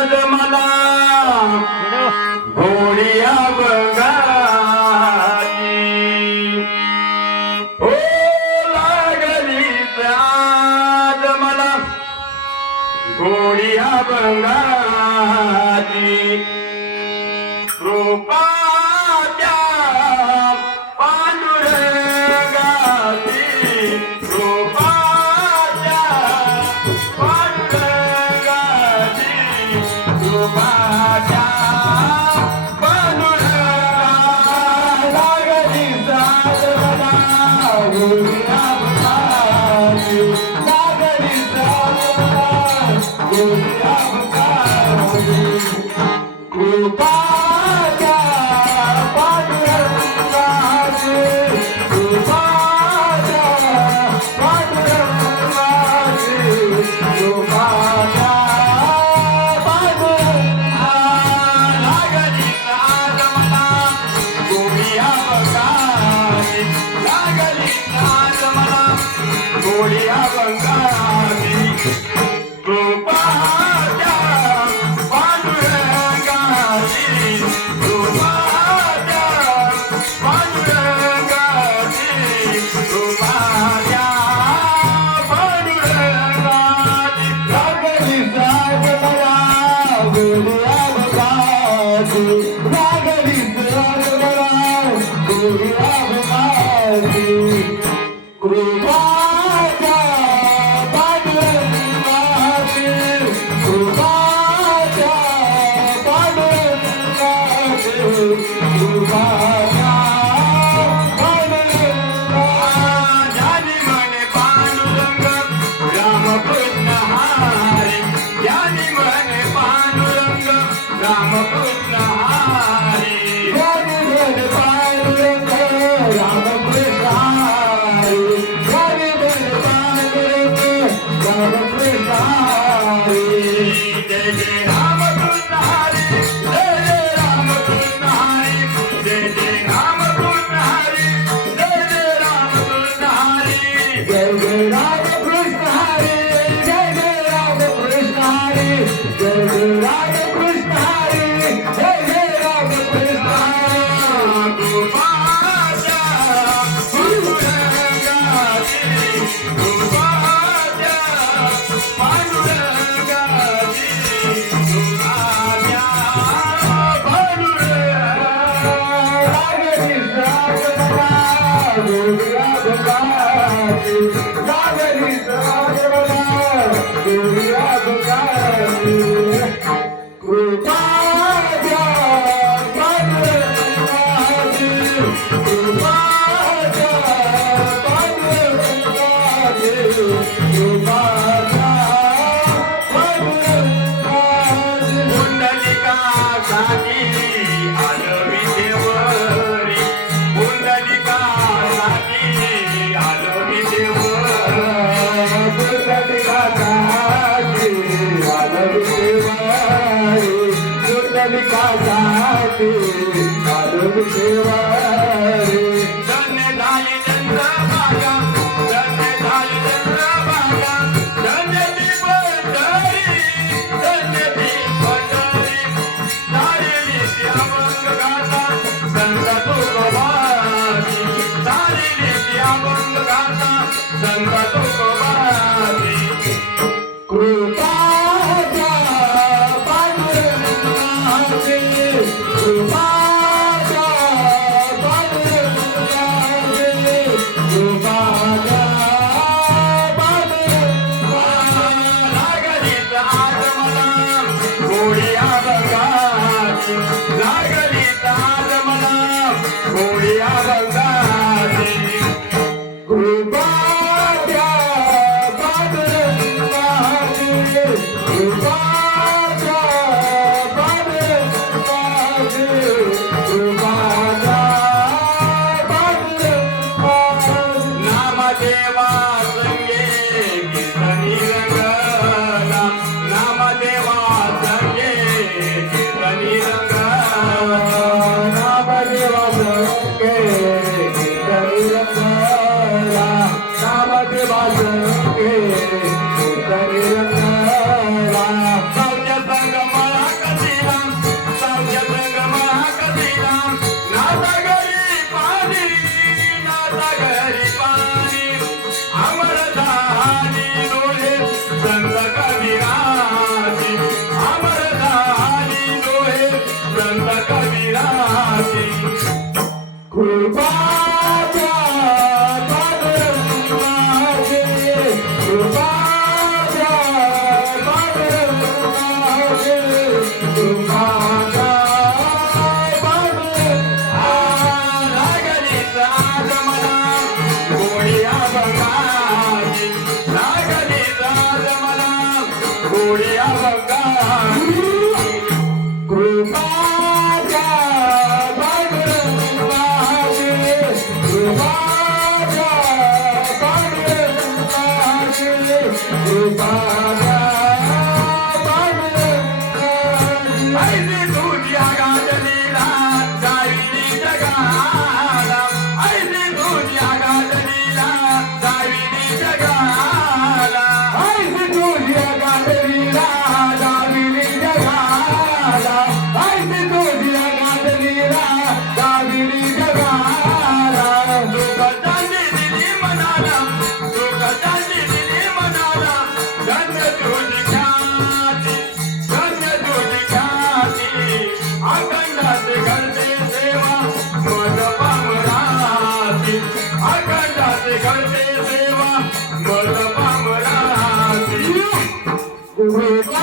मग मला. घोडिया बघा हो लागली आज मला. घोडिया बंगाली. कृपा salvar. 우리 아버지 Bye. Namah Deva. Aí, Nico! with